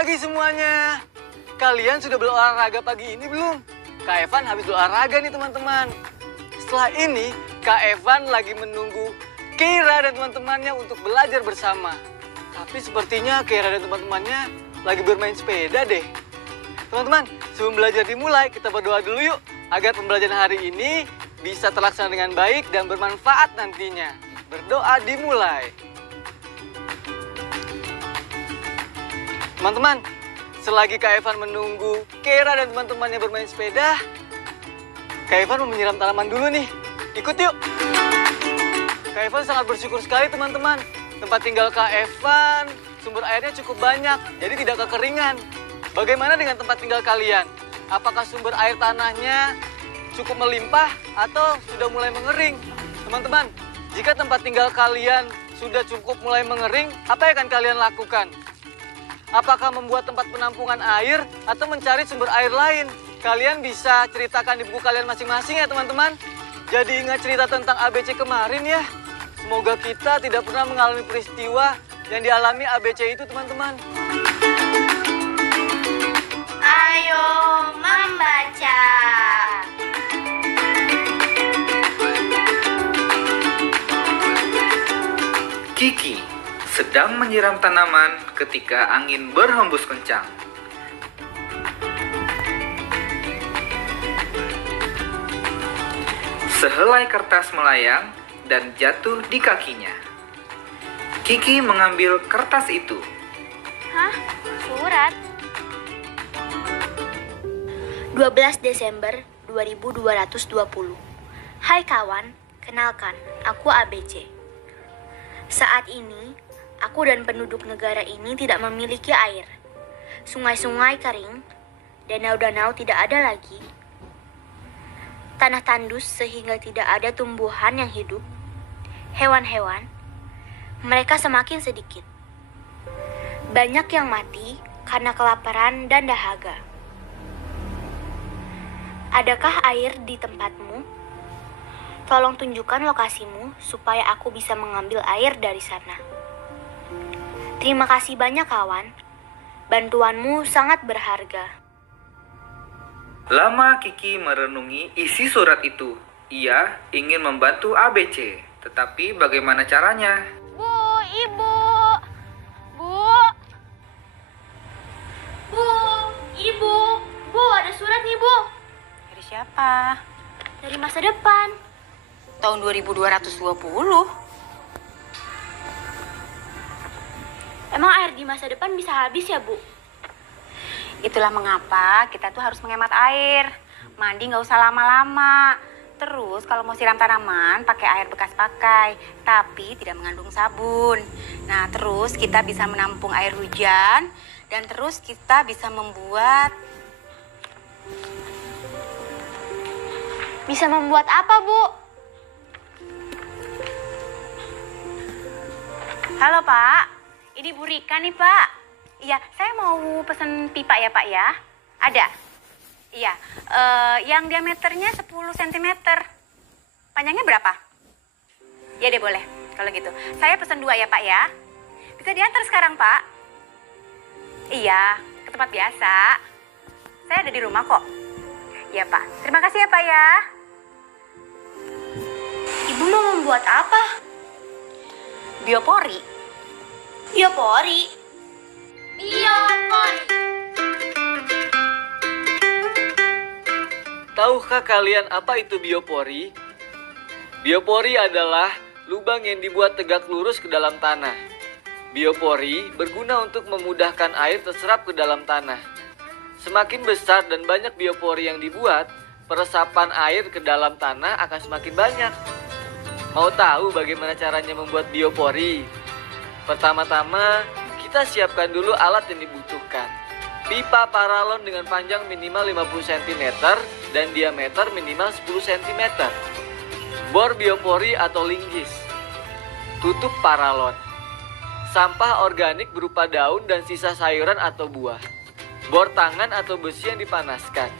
pagi semuanya. Kalian sudah berolahraga pagi ini belum? Kak Evan habis berolahraga nih teman-teman. Setelah ini, Kak Evan lagi menunggu Keira dan teman-temannya untuk belajar bersama. Tapi sepertinya Keira dan teman-temannya lagi bermain sepeda deh. Teman-teman, sebelum belajar dimulai, kita berdoa dulu yuk. Agar pembelajaran hari ini bisa terlaksana dengan baik dan bermanfaat nantinya. Berdoa dimulai. Teman-teman, selagi Kak Evan menunggu Keira dan teman-temannya bermain sepeda, Kak Evan mau menyiram tanaman dulu nih. Ikut yuk. Kak Evan sangat bersyukur sekali teman-teman. Tempat tinggal Kak Evan, sumber airnya cukup banyak, jadi tidak kekeringan. Bagaimana dengan tempat tinggal kalian? Apakah sumber air tanahnya cukup melimpah atau sudah mulai mengering? Teman-teman, jika tempat tinggal kalian sudah cukup mulai mengering, apa yang akan kalian lakukan? Apakah membuat tempat penampungan air atau mencari sumber air lain? Kalian bisa ceritakan di buku kalian masing-masing ya teman-teman. Jadi ingat cerita tentang ABC kemarin ya. Semoga kita tidak pernah mengalami peristiwa yang dialami ABC itu teman-teman. Ayo membaca. Kiki sedang menyiram tanaman ketika angin berhembus kencang. Sehelai kertas melayang dan jatuh di kakinya. Kiki mengambil kertas itu. Hah? Surat? 12 Desember 2220. Hai kawan, kenalkan, aku ABC. Saat ini, aku dan penduduk negara ini tidak memiliki air. Sungai-sungai kering, danau-danau tidak ada lagi. Tanah tandus sehingga tidak ada tumbuhan yang hidup. Hewan-hewan, mereka semakin sedikit. Banyak yang mati karena kelaparan dan dahaga. Adakah air di tempatmu? Tolong tunjukkan lokasimu supaya aku bisa mengambil air dari sana. Terima kasih banyak kawan. Bantuanmu sangat berharga. Lama Kiki merenungi isi surat itu. Ia ingin membantu ABC, tetapi bagaimana caranya? Bu, Ibu. Bu, Ibu. Bu, ada surat nih, Bu. Dari siapa? Dari masa depan. Tahun 2220. Emang air di masa depan bisa habis ya, Bu? Itulah mengapa kita tuh harus menghemat air. Mandi nggak usah lama-lama. Terus kalau mau siram tanaman pakai air bekas pakai, tapi tidak mengandung sabun. Nah terus kita bisa menampung air hujan dan terus kita bisa membuat. Bisa membuat apa, Bu? Halo Pak, ini Bu Rika nih Pak. Iya, saya mau pesan pipa ya Pak ya. Ada? Iya, yang diameternya 10 cm. Panjangnya berapa? Ya deh boleh, kalau gitu. Saya pesan 2 ya Pak ya. Bisa diantar sekarang Pak? Iya, ke tempat biasa. Saya ada di rumah kok. Ya Pak, terima kasih ya Pak ya. Ibu mau membuat apa? Biopori. Biopori. Biopori. Tahukah kalian apa itu biopori? Biopori adalah lubang yang dibuat tegak lurus ke dalam tanah. Biopori berguna untuk memudahkan air terserap ke dalam tanah. Semakin besar dan banyak biopori yang dibuat, peresapan air ke dalam tanah akan semakin banyak. Mau tahu bagaimana caranya membuat biopori? Pertama-tama, kita siapkan dulu alat yang dibutuhkan. Pipa paralon dengan panjang minimal 50 cm dan diameter minimal 10 cm. Bor biopori atau linggis. Tutup paralon. Sampah organik berupa daun dan sisa sayuran atau buah. Bor tangan atau besi yang dipanaskan.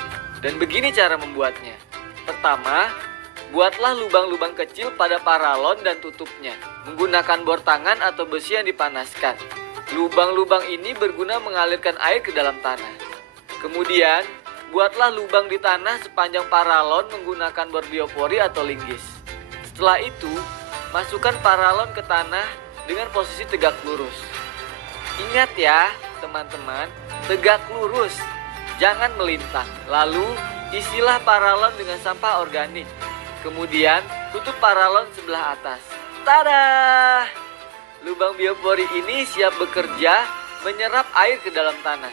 Dan begini cara membuatnya. Pertama, buatlah lubang-lubang kecil pada paralon dan tutupnya. Menggunakan bor tangan atau besi yang dipanaskan. Lubang-lubang ini berguna mengalirkan air ke dalam tanah. Kemudian, buatlah lubang di tanah sepanjang paralon menggunakan bor biopori atau linggis. Setelah itu, masukkan paralon ke tanah dengan posisi tegak lurus. Ingat ya, teman-teman, tegak lurus, jangan melintang. Lalu, isilah paralon dengan sampah organik. Kemudian, tutup paralon sebelah atas. Tada! Lubang biopori ini siap bekerja menyerap air ke dalam tanah.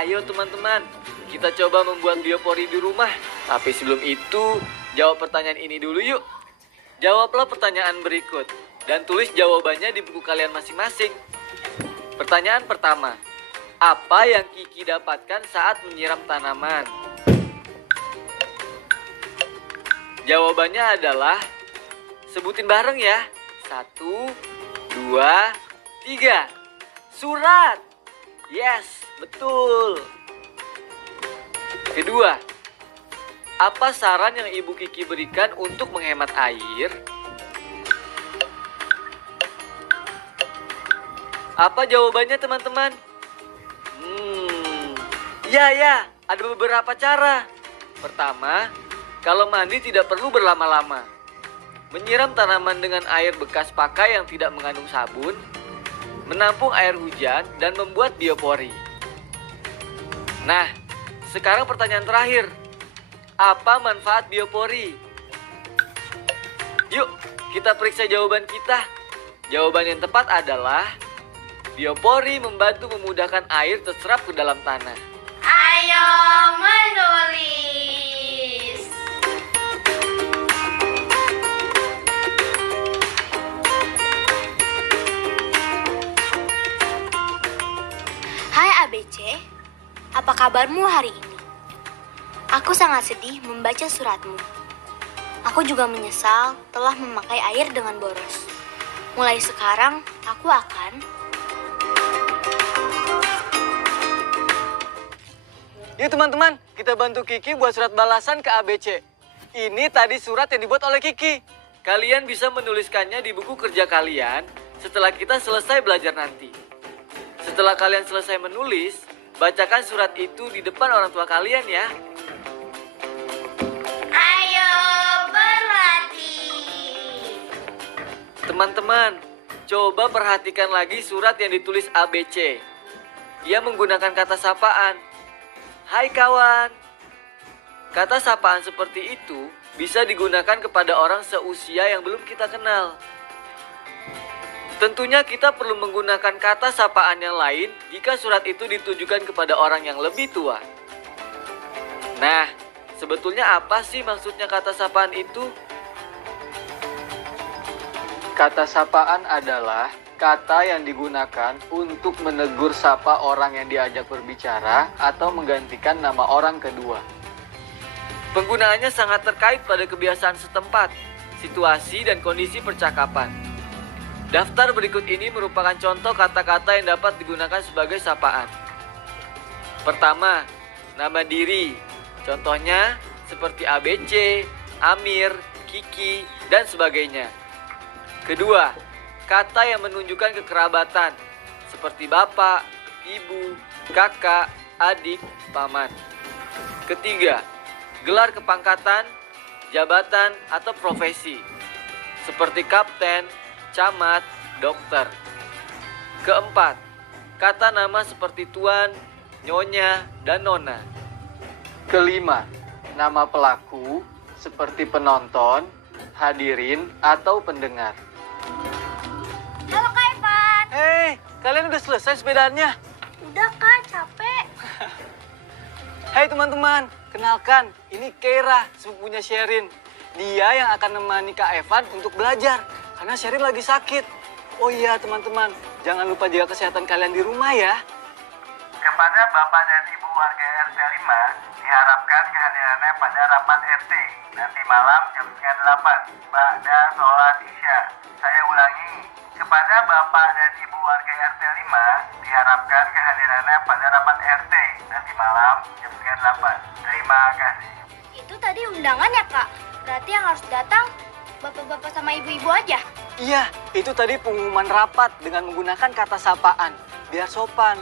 Ayo teman-teman, kita coba membuat biopori di rumah. Tapi sebelum itu, jawab pertanyaan ini dulu yuk. Jawablah pertanyaan berikut dan tulis jawabannya di buku kalian masing-masing. Pertanyaan pertama, apa yang Kiki dapatkan saat menyiram tanaman? Jawabannya adalah, sebutin bareng ya. 1, 2, 3. Surat. Yes, betul. Kedua, apa saran yang Ibu Kiki berikan untuk menghemat air? Apa jawabannya teman-teman? Ya, ada beberapa cara. Pertama, kalau mandi tidak perlu berlama-lama. Menyiram tanaman dengan air bekas pakai yang tidak mengandung sabun, menampung air hujan, dan membuat biopori. Nah, sekarang pertanyaan terakhir. Apa manfaat biopori? Yuk, kita periksa jawaban kita. Jawaban yang tepat adalah, biopori membantu memudahkan air terserap ke dalam tanah. Ayo menulis. Hai ABC, apa kabarmu hari ini? Aku sangat sedih membaca suratmu. Aku juga menyesal telah memakai air dengan boros. Mulai sekarang, aku akan... Yuk teman-teman, kita bantu Kiki buat surat balasan ke ABC. Ini tadi surat yang dibuat oleh Kiki. Kalian bisa menuliskannya di buku kerja kalian setelah kita selesai belajar nanti. Setelah kalian selesai menulis, bacakan surat itu di depan orang tua kalian ya. Ayo berlatih. Teman-teman, coba perhatikan lagi surat yang ditulis ABC. Ia menggunakan kata sapaan. Hai kawan. Kata sapaan seperti itu bisa digunakan kepada orang seusia yang belum kita kenal. Tentunya kita perlu menggunakan kata sapaan yang lain jika surat itu ditujukan kepada orang yang lebih tua. Nah, sebetulnya apa sih maksudnya kata sapaan itu? Kata sapaan adalah kata yang digunakan untuk menegur sapa orang yang diajak berbicara atau menggantikan nama orang kedua. Penggunaannya sangat terkait pada kebiasaan setempat, situasi, dan kondisi percakapan. Daftar berikut ini merupakan contoh kata-kata yang dapat digunakan sebagai sapaan. Pertama, nama diri. Contohnya seperti ABC, Amir, Kiki, dan sebagainya. Kedua, kata yang menunjukkan kekerabatan, seperti bapak, ibu, kakak, adik, paman. Ketiga, gelar kepangkatan, jabatan, atau profesi, seperti kapten, camat, dokter. Keempat, kata nama seperti tuan, nyonya, dan nona. Kelima, nama pelaku seperti penonton, hadirin, atau pendengar. Halo Kak Evan. Hei, kalian udah selesai sepedanya? Udah Kak, capek. Hai teman-teman, kenalkan, ini Keira, sepupunya Sherin. Dia yang akan menemani Kak Evan untuk belajar, karena Sherin lagi sakit. Oh iya teman-teman, jangan lupa jaga kesehatan kalian di rumah ya. Kepada Bapak dan Ibu warga RT 5, diharapkan kehadirannya pada rapat RT nanti malam jam setengah 8, ba'da sholat Isya. Saya ulangi, kepada Bapak dan Ibu warga RT 5, diharapkan kehadirannya pada rapat RT nanti malam jam setengah 8. Terima kasih. Itu tadi undangan ya Kak? Berarti yang harus datang bapak-bapak sama ibu-ibu aja? Iya, itu tadi pengumuman rapat dengan menggunakan kata sapaan, biar sopan.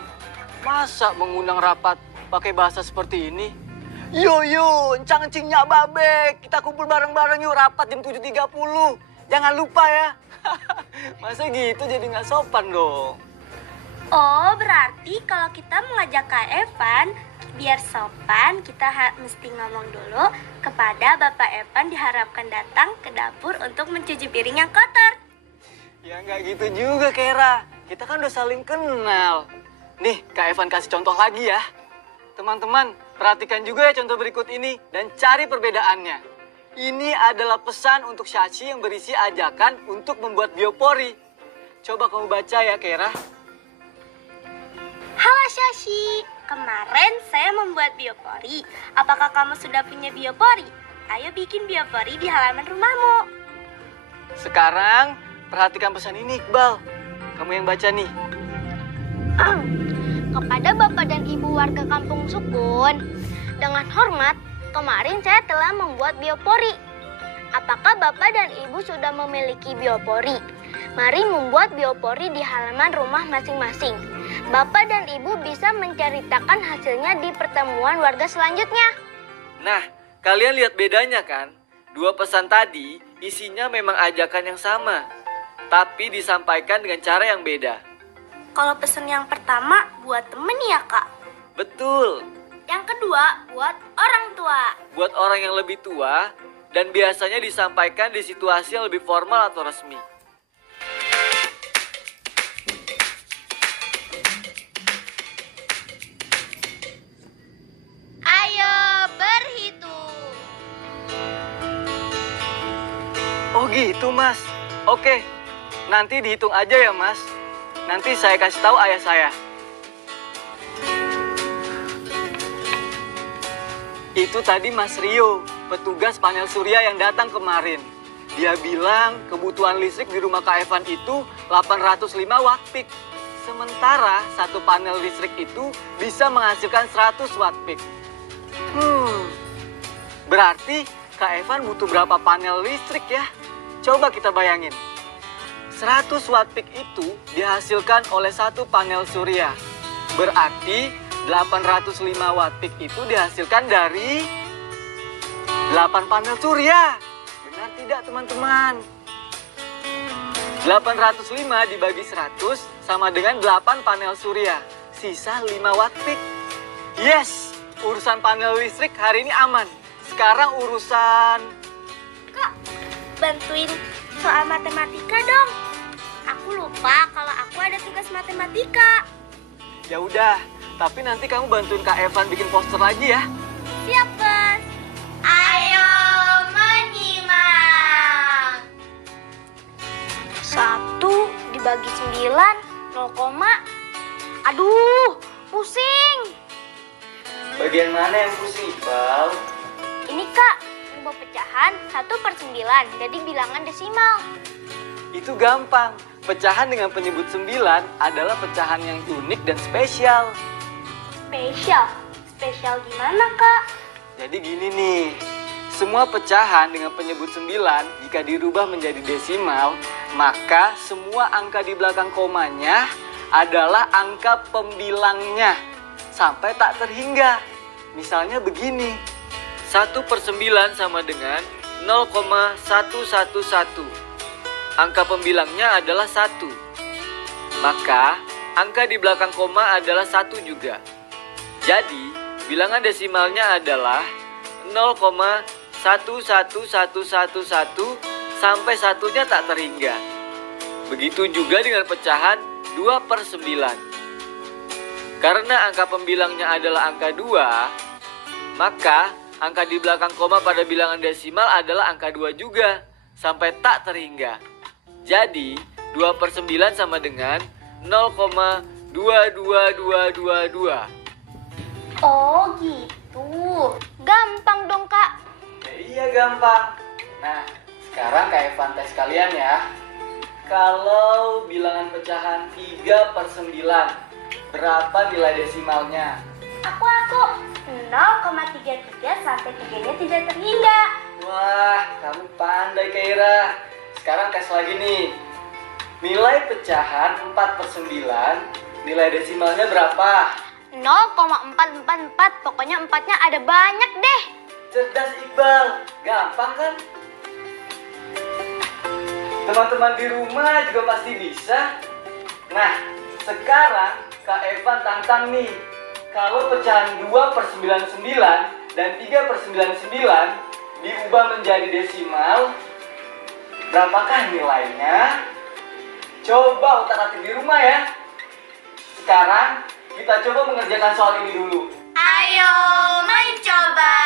Masa mengundang rapat pakai bahasa seperti ini? Yo, encang-encingnya babe, kita kumpul bareng-bareng yuk rapat jam 7.30. Jangan lupa ya. Masa gitu jadi nggak sopan dong. Oh, berarti kalau kita mengajak Kak Evan, biar sopan kita mesti ngomong dulu kepada Bapak Evan diharapkan datang ke dapur untuk mencuci piring yang kotor. Ya nggak gitu juga, Kera. Kita kan udah saling kenal. Nih, Kak Evan kasih contoh lagi ya. Teman-teman, perhatikan juga ya contoh berikut ini dan cari perbedaannya. Ini adalah pesan untuk Shashi yang berisi ajakan untuk membuat biopori. Coba kamu baca ya, Kera. Halo Shashi, kemarin saya membuat biopori. Apakah kamu sudah punya biopori? Ayo bikin biopori di halaman rumahmu. Sekarang, perhatikan pesan ini, Iqbal. Kamu yang baca nih. Kepada Bapak dan Ibu warga Kampung Sukun, dengan hormat, kemarin saya telah membuat biopori. Apakah Bapak dan Ibu sudah memiliki biopori? Mari membuat biopori di halaman rumah masing-masing. Bapak dan Ibu bisa menceritakan hasilnya di pertemuan warga selanjutnya. Nah, kalian lihat bedanya kan? Dua pesan tadi isinya memang ajakan yang sama, tapi disampaikan dengan cara yang beda. Kalau pesan yang pertama buat temen ya Kak. Betul, Yang kedua buat orang tua. buat orang yang lebih tua dan biasanya disampaikan di situasi yang lebih formal atau resmi. Ayo berhitung. Oh gitu, Mas. Oke, nanti dihitung aja ya, Mas. Nanti saya kasih tahu ayah saya. Itu tadi Mas Rio, petugas panel surya yang datang kemarin. Dia bilang kebutuhan listrik di rumah Kak Evan itu 805 watt peak. Sementara satu panel listrik itu bisa menghasilkan 100 watt peak. Berarti Kak Evan butuh berapa panel listrik ya? Coba kita bayangin. 100 watt peak itu dihasilkan oleh satu panel surya. Berarti 805 watt peak itu dihasilkan dari 8 panel surya. Benar tidak teman-teman? 805 dibagi 100 sama dengan 8 panel surya. Sisa 5 watt peak. Yes, urusan panel listrik hari ini aman. Sekarang urusan... Kak, bantuin soal matematika dong. Aku lupa kalau aku ada tugas matematika. Ya udah, tapi nanti kamu bantuin Kak Evan bikin poster lagi ya. Siap, Bos. Ayo menyimak. 1 dibagi 9, 0, aduh, pusing. Bagian mana yang pusing, Iqbal? Ini Kak, rubah pecahan 1/9, jadi bilangan desimal. Itu gampang. Pecahan dengan penyebut 9 adalah pecahan yang unik dan spesial. Spesial? Spesial gimana, Kak? Jadi gini nih, semua pecahan dengan penyebut 9 jika dirubah menjadi desimal, maka semua angka di belakang komanya adalah angka pembilangnya sampai tak terhingga. Misalnya begini, 1/9 sama dengan 0,111. Angka pembilangnya adalah 1. Maka, angka di belakang koma adalah 1 juga. Jadi, bilangan desimalnya adalah 0,11111 sampai satunya tak terhingga. Begitu juga dengan pecahan 2/9. Karena angka pembilangnya adalah angka 2, maka angka di belakang koma pada bilangan desimal adalah angka 2 juga, sampai tak terhingga. Jadi, 2/9 sama dengan 0,22222. Oh gitu. Gampang dong, Kak. Ya iya gampang. Nah, sekarang Kak Evan tes kalian ya. Kalau bilangan pecahan 3/9, berapa nilai desimalnya? Aku. 0,33 sampai 3-nya tidak terhingga. Wah, kamu pandai Kaira. Sekarang tes lagi nih. Nilai pecahan 4/9, nilai desimalnya berapa? 0,444, pokoknya 4-nya ada banyak deh. Cerdas Iqbal, gampang kan? Teman-teman di rumah juga pasti bisa. Nah, sekarang Kak Evan tantang nih. Kalau pecahan 2/99 dan 3/99 diubah menjadi desimal, berapakah nilainya? Coba utak-atik di rumah ya. Sekarang kita coba mengerjakan soal ini dulu. Ayo mencoba.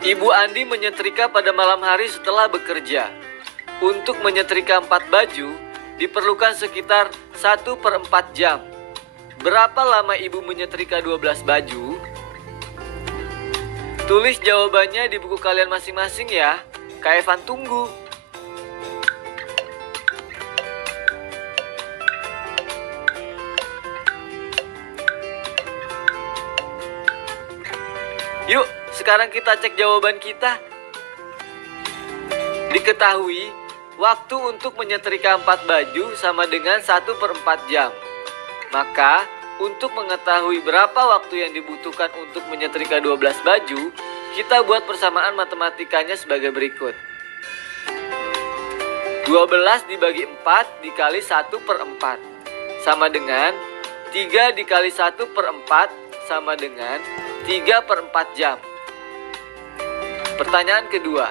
Ibu Andi menyetrika pada malam hari setelah bekerja. Untuk menyetrika 4 baju, diperlukan sekitar 1/4 jam. Berapa lama ibu menyetrika 12 baju? Tulis jawabannya di buku kalian masing-masing ya. Kak Evan tunggu. Yuk, sekarang kita cek jawaban kita. Diketahui, waktu untuk menyetrika 4 baju sama dengan 1/4 jam. Maka, untuk mengetahui berapa waktu yang dibutuhkan untuk menyetrika 12 baju, kita buat persamaan matematikanya sebagai berikut. 12 dibagi 4 dikali 1/4 sama dengan 3 dikali 1/4 sama dengan 3/4 jam. Pertanyaan kedua.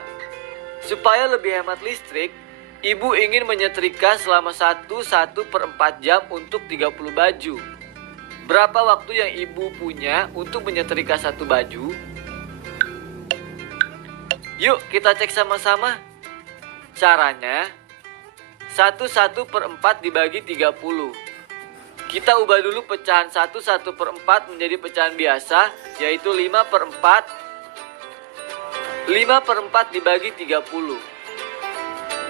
Supaya lebih hemat listrik, ibu ingin menyetrika selama 1/4 jam untuk 30 baju. Berapa waktu yang ibu punya untuk menyetrika 1 baju? Yuk kita cek sama-sama. Caranya, 1/4 dibagi 30. Kita ubah dulu pecahan 1/4 menjadi pecahan biasa, yaitu 5/4. 5/4 dibagi 30.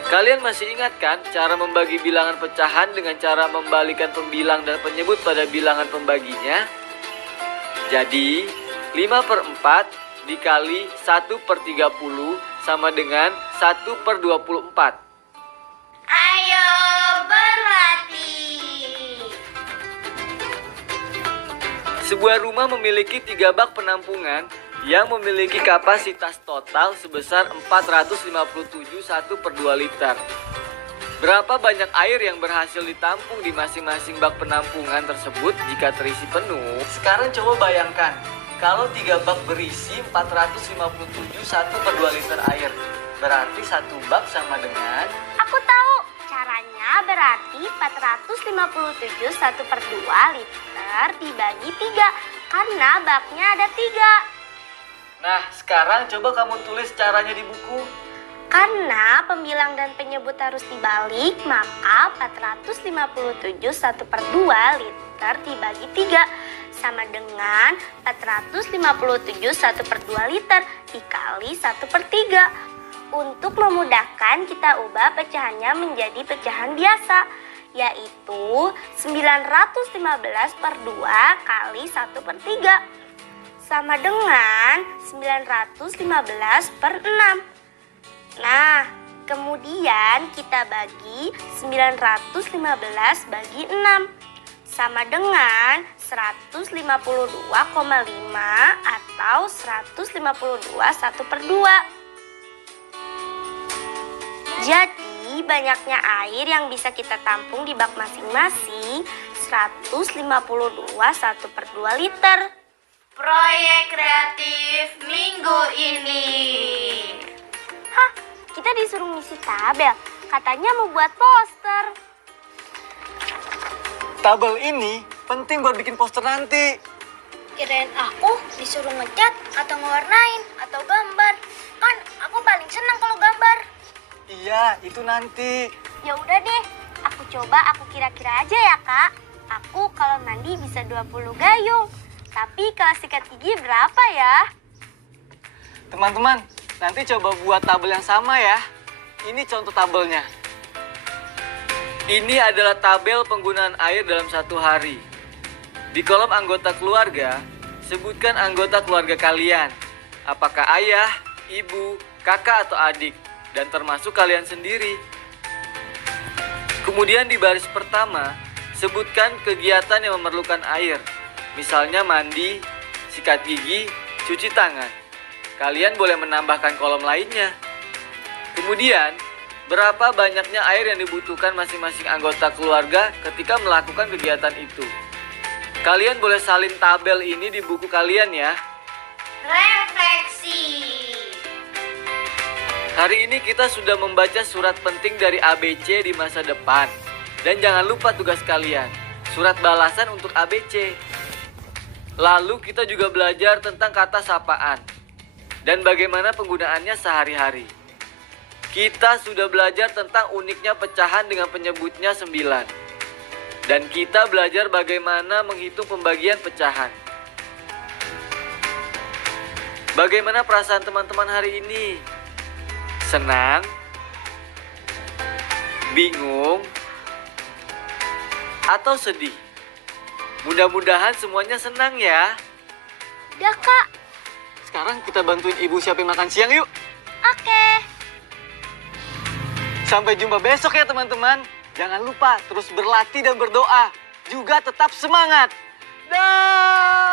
Kalian masih ingat kan cara membagi bilangan pecahan dengan cara membalikan pembilang dan penyebut pada bilangan pembaginya? Jadi, 5/4 dikali 1/30 sama dengan 1/24. Ayo berlatih. Sebuah rumah memiliki 3 bak penampungan yang memiliki kapasitas total sebesar 457 1/2 liter. Berapa banyak air yang berhasil ditampung di masing-masing bak penampungan tersebut jika terisi penuh? Sekarang coba bayangkan, kalau 3 bak berisi 457 1/2 liter air, berarti 1 bak sama dengan... Aku tahu caranya, berarti 457 1/2 liter dibagi 3 karena baknya ada 3. Nah, sekarang coba kamu tulis caranya di buku. Karena pembilang dan penyebut harus dibalik, maka 457 1/2 liter dibagi 3 sama dengan 457 1/2 liter dikali 1/3. Untuk memudahkan, kita ubah pecahannya menjadi pecahan biasa, yaitu 915/2 kali 1/3 sama dengan 915/6. Nah, kemudian kita bagi 915 bagi 6 sama dengan 152,5 atau 152 1/2. Jadi, banyaknya air yang bisa kita tampung di bak masing-masing 152 1/2 liter. Proyek kreatif minggu ini. Hah, kita disuruh ngisi tabel. Katanya mau buat poster. Tabel ini penting buat bikin poster nanti. Kirain aku disuruh ngecat atau ngewarnain atau gambar. Kan aku paling senang kalau gambar. Iya, itu nanti. Ya udah deh, aku kira-kira aja ya, Kak. Aku kalau mandi bisa 20 gayung. Tapi kalau sikat gigi berapa ya? Teman-teman, nanti coba buat tabel yang sama ya. Ini contoh tabelnya. Ini adalah tabel penggunaan air dalam 1 hari. Di kolom anggota keluarga, sebutkan anggota keluarga kalian. Apakah ayah, ibu, kakak, atau adik, dan termasuk kalian sendiri. Kemudian di baris pertama, sebutkan kegiatan yang memerlukan air. Misalnya mandi, sikat gigi, cuci tangan. Kalian boleh menambahkan kolom lainnya. Kemudian, berapa banyaknya air yang dibutuhkan masing-masing anggota keluarga ketika melakukan kegiatan itu. Kalian boleh salin tabel ini di buku kalian ya. Refleksi. Hari ini kita sudah membaca surat penting dari ABC di masa depan. Dan jangan lupa tugas kalian, surat balasan untuk ABC. Lalu kita juga belajar tentang kata sapaan dan bagaimana penggunaannya sehari-hari. Kita sudah belajar tentang uniknya pecahan dengan penyebutnya 9. Dan kita belajar bagaimana menghitung pembagian pecahan. Bagaimana perasaan teman-teman hari ini? Senang? Bingung? Atau sedih? Mudah-mudahan semuanya senang ya. Udah, Kak. Sekarang kita bantuin ibu siapin makan siang yuk. Oke. Sampai jumpa besok ya teman-teman. Jangan lupa terus berlatih dan berdoa. Juga tetap semangat. Dah.